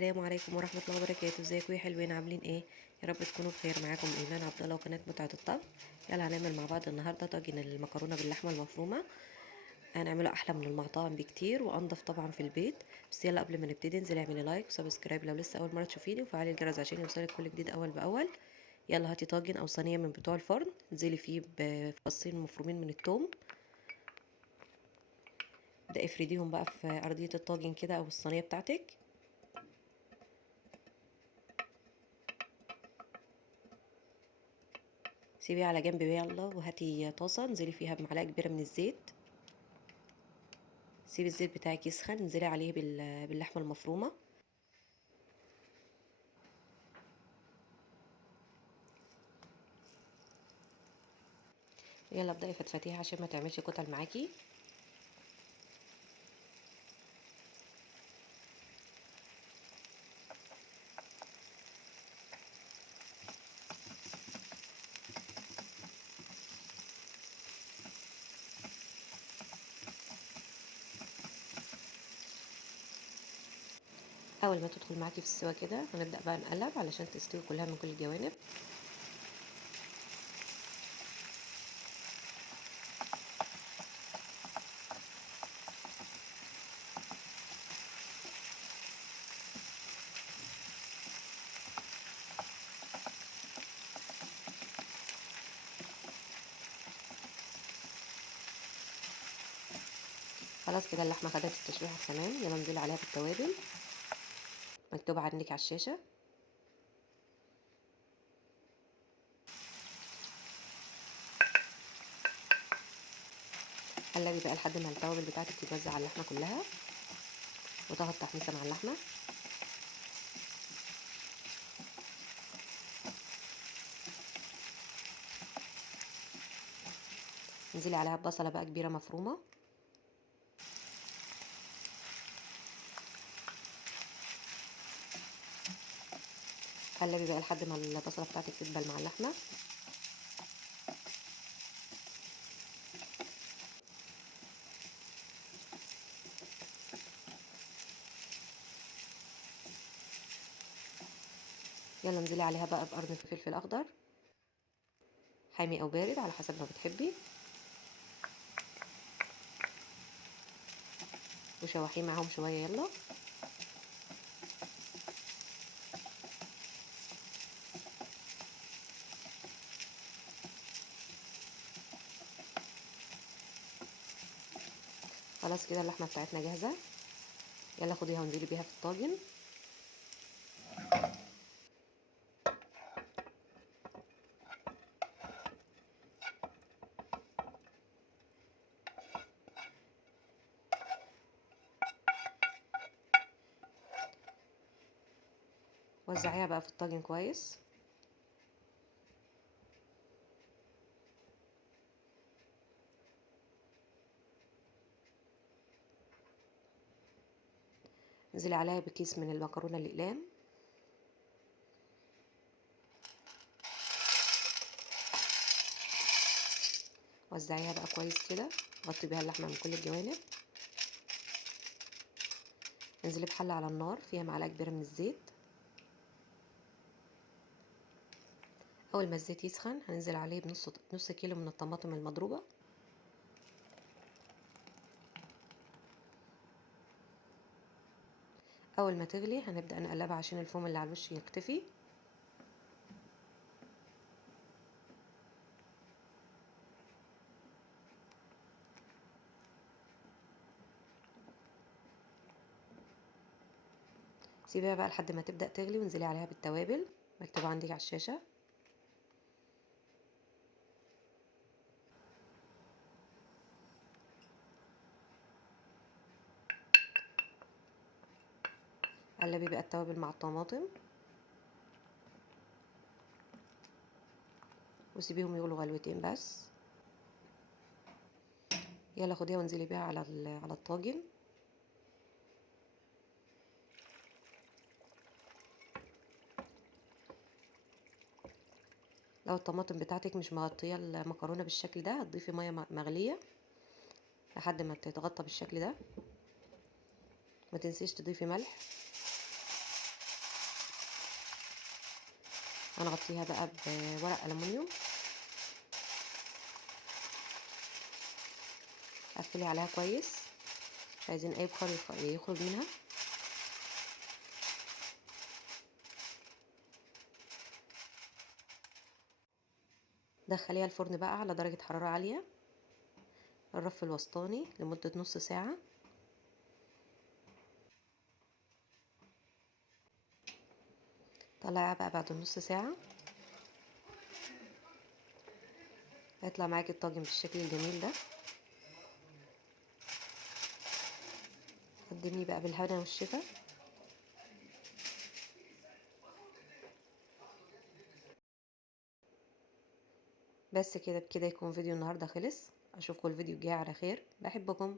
السلام عليكم ورحمة الله وبركاته. ازيكم يا حلوين؟ عاملين ايه؟ يا رب تكونوا بخير. معاكم ايمان عبد الله وقناة متعة الطبخ. يلا هنعمل مع بعض النهارده طاجن المكرونة باللحمة المفرومة. هنعمله احلى من المطاعم بكتير وانضف طبعا في البيت. بس يلا قبل ما نبتدي انزلي اعملي لايك وسبسكرايب لو لسه اول مرة تشوفيني، وفعلي الجرس عشان يوصلك كل جديد اول باول. يلا هاتي طاجن او صينية من بتوع الفرن، انزلي فيه بفصين مفرومين من الثوم. ابدأي افرديهم بقى في ارضية الطاجن كده او الصينية بتاعتك. سيبيه على جنب يلا، وهاتي طاسه انزلي فيها بمعلقه كبيره من الزيت. سيبي الزيت بتاعك يسخن، انزلي عليه باللحمه المفرومه. يلا ابدأي فتفتيها عشان ما تعملش كتل معاكي. اول ما تدخل معاكي في السوا كده هنبدأ بقى نقلب علشان تستوي كلها من كل الجوانب. خلاص كده اللحمه خدت التشويحه تمام. يلا انزلي عليها بالتوابل مكتوبه عندك على الشاشه. قلبي بقى لحد ما التوابل بتاعتك تتوزع على اللحمه كلها وتاخد تحميصه مع اللحمه. انزلي عليها ببصله بقى كبيره مفرومه. قلبي بقى لحد ما البصله بتاعتك تدبل مع اللحمه. يلا انزلي عليها بقى بقرن فلفل اخضر حامي او بارد على حسب ما بتحبي، وشوحيه معاهم شويه. يلا خلاص كده اللحمه بتاعتنا جاهزه. يلا خديها وانزلي بيها في الطاجن. وزعيها بقى في الطاجن كويس. انزلي عليها بكيس من المكرونه الاقلام. وزعيها بقى كويس كده، غطي بيها اللحمه من كل الجوانب. انزلي بحله على النار فيها معلقه كبيره من الزيت. اول ما الزيت يسخن هننزل عليه بنص كيلو من الطماطم المضروبه. اول ما تغلي هنبدا نقلبها عشان الفوم اللي على الوش يختفي. سيبيها بقى لحد ما تبدا تغلي وانزلي عليها بالتوابل مكتوبه عندك على الشاشه. قلبي بقى التوابل مع الطماطم وسيبيهم يغلوا غلوتين بس. يلا خديها وانزلي بيها على الطاجن. لو الطماطم بتاعتك مش مغطيه المكرونه بالشكل ده هتضيفي ميه مغليه لحد ما تتغطى بالشكل ده. ما تنسيش تضيفي ملح. هنغطيها بقى بورق ألمونيوم، قفلي عليها كويس، مش عايزين اي بخار يخرج منها. دخليها الفرن بقى على درجة حرارة عالية، الرف الوسطاني، لمدة نص ساعة. طلعيها بقى بعد النص ساعة، هيطلع معاكي الطاجن بالشكل الجميل ده. قدميه بقى بالهنا والشفا. بس كده، بكده يكون فيديو النهارده خلص. اشوفكم الفيديو الجاي على خير، بحبكم.